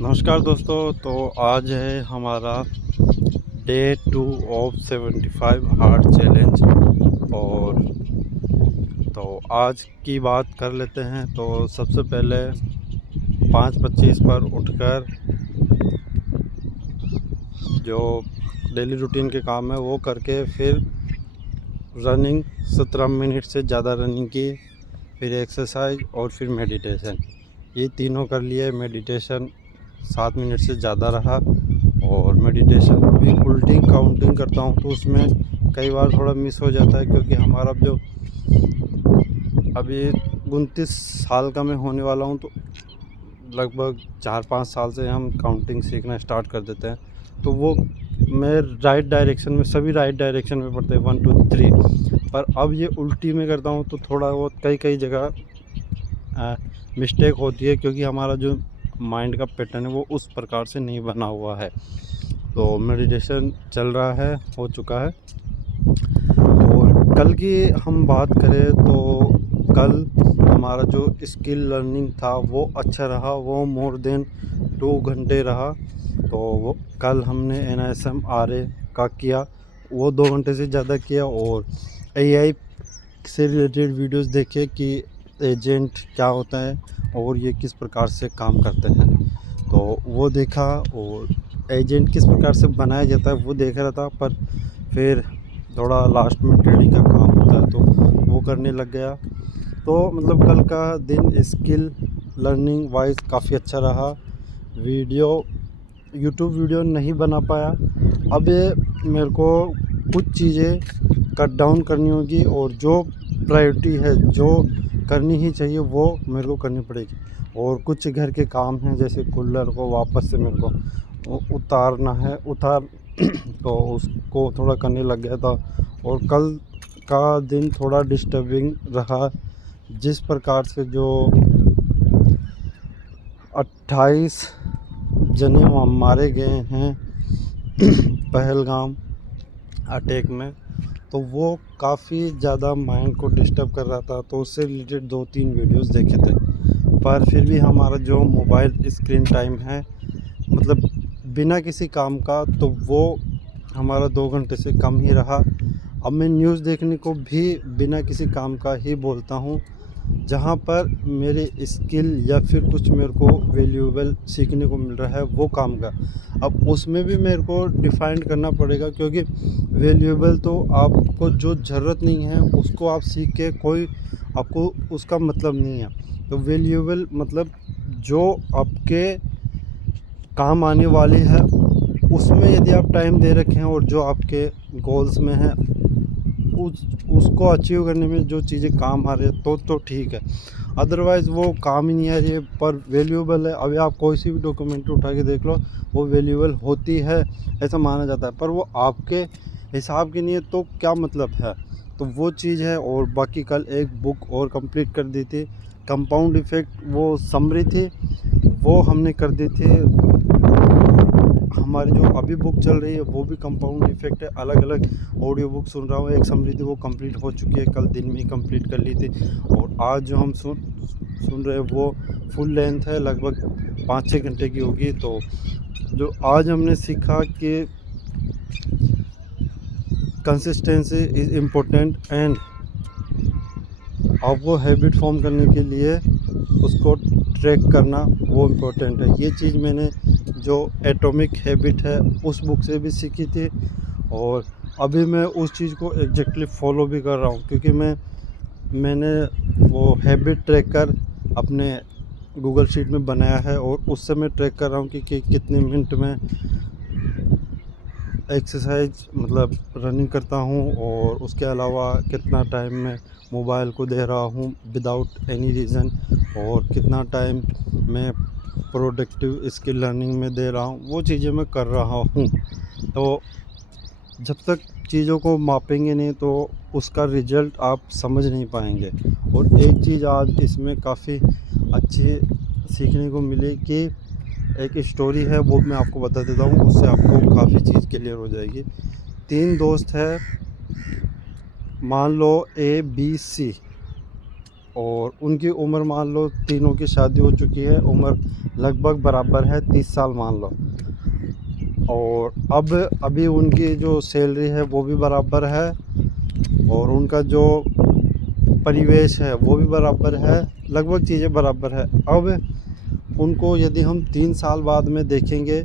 नमस्कार दोस्तों। तो आज है हमारा डे 2 ऑफ 75 हार्ड चैलेंज। और तो आज की बात कर लेते हैं। तो सबसे पहले 5:25 पर उठकर जो डेली रूटीन के काम है वो करके फिर रनिंग 17 मिनट से ज़्यादा रनिंग की, फिर एक्सरसाइज और फिर मेडिटेशन। ये तीनों कर लिए। मेडिटेशन 7 मिनट से ज़्यादा रहा। और मेडिटेशन अभी उल्टी काउंटिंग करता हूँ तो उसमें कई बार थोड़ा मिस हो जाता है, क्योंकि हमारा जो अभी 29 साल का मैं होने वाला हूँ, तो लगभग 4-5 साल से हम काउंटिंग सीखना स्टार्ट कर देते हैं। तो वो मैं राइट डायरेक्शन में, सभी राइट डायरेक्शन में पढ़ते हैं 1 2 3, पर अब ये उल्टी में करता हूँ तो थोड़ा बहुत कई जगह मिस्टेक होती है, क्योंकि हमारा जो माइंड का पैटर्न है वो उस प्रकार से नहीं बना हुआ है। तो मेडिटेशन चल रहा है, हो चुका है। और कल की हम बात करें तो कल हमारा जो स्किल लर्निंग था वो अच्छा रहा, वो मोर देन 2 घंटे रहा। तो वो कल हमने NISM-RA का किया, वो 2 घंटे से ज़्यादा किया। और AI से रिलेटेड वीडियोस देखे कि एजेंट क्या होता है और ये किस प्रकार से काम करते हैं, तो वो देखा। और एजेंट किस प्रकार से बनाया जाता है वो देख रहा था, पर फिर थोड़ा लास्ट में ट्रेडिंग का काम होता है तो वो करने लग गया। तो मतलब कल का दिन स्किल लर्निंग वाइज काफ़ी अच्छा रहा। यूट्यूब वीडियो नहीं बना पाया। अब ये मेरे को कुछ चीज़ें कट डाउन करनी होगी, और जो प्रायोरिटी है, जो करनी ही चाहिए, वो मेरे को करनी पड़ेगी। और कुछ घर के काम हैं, जैसे कूलर को वापस से मेरे को उतारना है, तो उसको थोड़ा करने लग गया था। और कल का दिन थोड़ा डिस्टर्बिंग रहा, जिस प्रकार से जो 28 जने मारे गए हैं पहलगाम अटैक में, तो वो काफ़ी ज़्यादा माइंड को डिस्टर्ब कर रहा था। तो उससे रिलेटेड 2-3 वीडियोस देखे थे, पर फिर भी हमारा जो मोबाइल स्क्रीन टाइम है, मतलब बिना किसी काम का, तो वो हमारा 2 घंटे से कम ही रहा। अब मैं न्यूज़ देखने को भी बिना किसी काम का ही बोलता हूँ, जहाँ पर मेरे स्किल या फिर कुछ मेरे को वैल्यूएबल सीखने को मिल रहा है वो काम का। अब उसमें भी मेरे को डिफाइन करना पड़ेगा, क्योंकि वैल्यूएबल तो आपको जो ज़रूरत नहीं है उसको आप सीख के कोई आपको उसका मतलब नहीं है। तो वैल्यूएबल मतलब जो आपके काम आने वाली है, उसमें यदि आप टाइम दे रखे हैं और जो आपके गोल्स में है उसको अचीव करने में जो चीज़ें काम आ रही है तो ठीक है। अदरवाइज़ वो काम ही नहीं आ रही है पर वैल्यूएबल है। अभी आप कोई सी भी डॉक्यूमेंट्री उठा के देख लो, वो वैल्यूएबल होती है ऐसा माना जाता है, पर वो आपके हिसाब की नहीं है तो क्या मतलब है। तो वो चीज़ है। और बाकी कल एक बुक और कंप्लीट कर दी थी, कंपाउंड इफ़ेक्ट, वो समरी थी, वो हमने कर दी थी। हमारी जो अभी बुक चल रही है वो भी कंपाउंड इफ़ेक्ट है। अलग अलग ऑडियो बुक सुन रहा हूँ। एक समरी थी वो कंप्लीट हो चुकी है, कल दिन में ही कंप्लीट कर ली थी। और आज जो हम सुन रहे हैं वो फुल लेंथ है, लगभग 5-6 घंटे की होगी। तो जो आज हमने सीखा कि कंसिस्टेंसी इज़ इम्पोर्टेंट, एंड आपको हैबिट फॉर्म करने के लिए उसको ट्रैक करना वो इम्पोर्टेंट है। ये चीज़ मैंने जो एटॉमिक हैबिट है उस बुक से भी सीखी थी, और अभी मैं उस चीज़ को एग्जैक्टली फॉलो भी कर रहा हूँ, क्योंकि मैंने वो हैबिट ट्रैकर अपने गूगल शीट में बनाया है, और उससे मैं ट्रैक कर रहा हूँ कि कितने मिनट में एक्सरसाइज मतलब रनिंग करता हूँ, और उसके अलावा कितना टाइम मैं मोबाइल को दे रहा हूँ विदाउट एनी रीज़न, और कितना टाइम मैं प्रोडक्टिव स्किल लर्निंग में दे रहा हूँ, वो चीज़ें मैं कर रहा हूँ। तो जब तक चीज़ों को मापेंगे नहीं तो उसका रिज़ल्ट आप समझ नहीं पाएंगे। और एक चीज़ आज इसमें काफ़ी अच्छी सीखने को मिली कि एक स्टोरी है, वो मैं आपको बता देता हूँ, उससे आपको काफ़ी चीज़ क्लियर हो जाएगी। 3 दोस्त है, मान लो A B C, और उनकी उम्र मान लो तीनों की शादी हो चुकी है, उम्र लगभग बराबर है, 30 साल मान लो। और अब अभी उनकी जो सैलरी है वो भी बराबर है और उनका जो परिवेश है वो भी बराबर है, लगभग चीज़ें बराबर है। अब उनको यदि हम 3 साल बाद में देखेंगे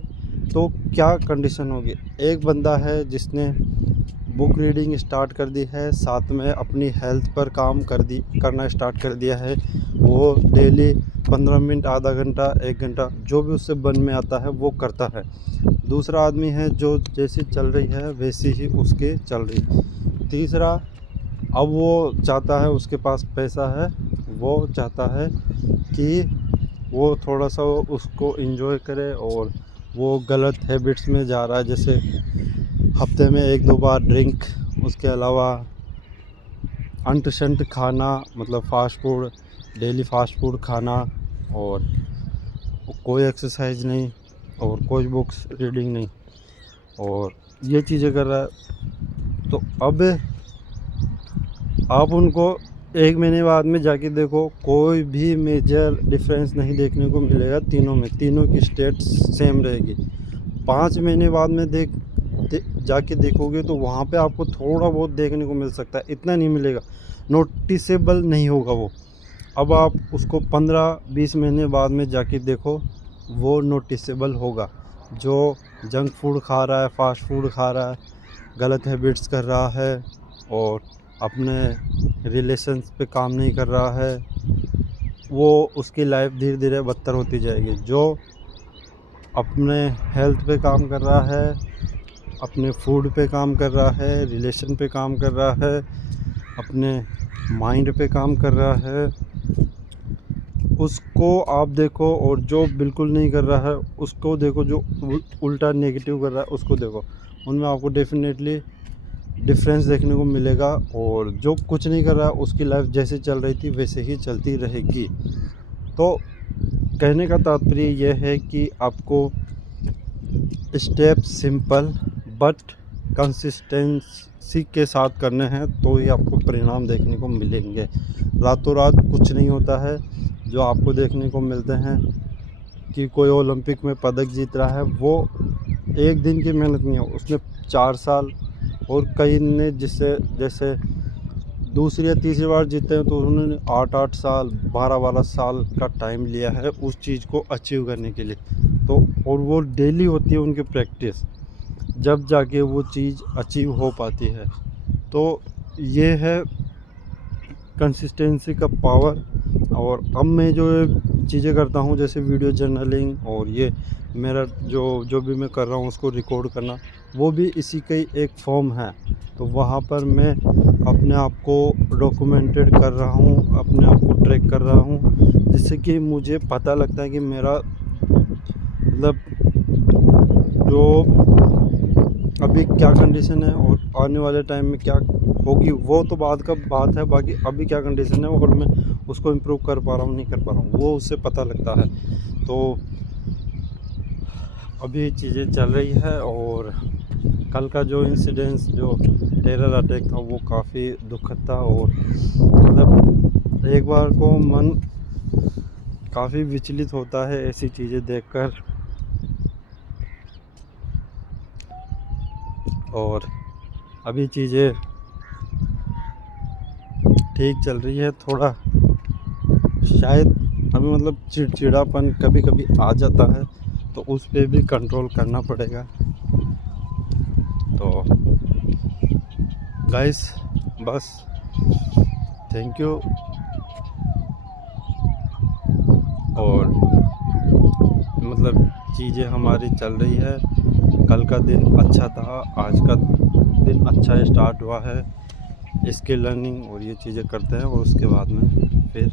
तो क्या कंडीशन होगी। एक बंदा है जिसने बुक रीडिंग स्टार्ट कर दी है, साथ में अपनी हेल्थ पर काम करना स्टार्ट कर दिया है। वो डेली 15 मिनट, आधा घंटा, 1 घंटा जो भी उससे मन में आता है वो करता है। दूसरा आदमी है जो जैसी चल रही है वैसी ही उसके चल रही। तीसरा, अब वो चाहता है, उसके पास पैसा है, वो चाहता है कि वो थोड़ा सा उसको एंजॉय करे और वो गलत हैबिट्स में जा रहा है, जैसे हफ्ते में 1-2 बार ड्रिंक, उसके अलावा अंट शंट खाना, मतलब fast food, daily fast food खाना, और कोई एक्सरसाइज नहीं और कोई बुक्स रीडिंग नहीं, और ये चीज़ें कर रहा है। तो अब आप उनको 1 महीने बाद में जाके देखो, कोई भी मेजर डिफरेंस नहीं देखने को मिलेगा तीनों में, तीनों की स्टेट सेम रहेगी। 5 महीने बाद में जाके देखोगे तो वहाँ पे आपको थोड़ा बहुत देखने को मिल सकता है, इतना नहीं मिलेगा, नोटिसेबल नहीं होगा वो। अब आप उसको 15-20 महीने बाद में जाके देखो, वो नोटिसेबल होगा। जो जंक फूड खा रहा है, फास्ट फूड खा रहा है, गलत हैबिट्स कर रहा है और अपने रिलेशंस पे काम नहीं कर रहा है, वो उसकी लाइफ धीरे धीरे बदतर होती जाएगी। जो अपने हेल्थ पे काम कर रहा है, अपने फूड पे काम कर रहा है, रिलेशन पे काम कर रहा है, अपने माइंड पे काम कर रहा है, उसको आप देखो। और जो बिल्कुल नहीं कर रहा है उसको देखो, जो उल्टा नेगेटिव कर रहा है उसको देखो, उनमें आपको डेफिनेटली डिफरेंस देखने को मिलेगा। और जो कुछ नहीं कर रहा है उसकी लाइफ जैसे चल रही थी वैसे ही चलती रहेगी। तो कहने का तात्पर्य यह है कि आपको स्टेप सिंपल बट कंसिस्टेंसी के साथ करने हैं, तो ही आपको परिणाम देखने को मिलेंगे। रातों रात कुछ नहीं होता है। जो आपको देखने को मिलते हैं कि कोई ओलंपिक में पदक जीत रहा है, वो एक दिन की मेहनत नहीं है, उसने 4 साल, और कई ने जिससे जैसे दूसरी या तीसरी बार जीते हैं तो उन्होंने 8-8 साल, 12-12 साल का टाइम लिया है उस चीज़ को अचीव करने के लिए। तो और वो डेली होती है उनकी प्रैक्टिस, जब जाके वो चीज़ अचीव हो पाती है। तो ये है कंसिस्टेंसी का पावर। और अब मैं जो चीज़ें करता हूँ, जैसे वीडियो जर्नलिंग और ये मेरा जो भी मैं कर रहा हूँ उसको रिकॉर्ड करना, वो भी इसी का ही एक फॉर्म है। तो वहाँ पर मैं अपने आप को डॉक्यूमेंटेड कर रहा हूँ, अपने आप को ट्रैक कर रहा हूँ, जिससे कि मुझे पता लगता है कि मेरा मतलब जो अभी क्या कंडीशन है और आने वाले टाइम में क्या होगी वो तो बाद का बात है। बाकी अभी क्या कंडीशन है और मैं उसको इम्प्रूव कर पा रहा हूँ नहीं कर पा रहा हूँ, वो उससे पता लगता है। तो अभी चीज़ें चल रही है। और कल का जो इंसिडेंस, जो टेरर अटैक था, वो काफ़ी दुखद था। और मतलब एक बार को मन काफ़ी विचलित होता है ऐसी चीज़ें देखकर। और अभी चीज़ें ठीक चल रही है। थोड़ा शायद अभी मतलब चिड़चिड़ापन कभी कभी आ जाता है, तो उस पे भी कंट्रोल करना पड़ेगा। तो गाइस बस थैंक यू। और मतलब चीज़ें हमारी चल रही है। कल का दिन अच्छा था, आज का दिन अच्छा स्टार्ट हुआ है। स्किल लर्निंग और ये चीज़ें करते हैं और उसके बाद में फिर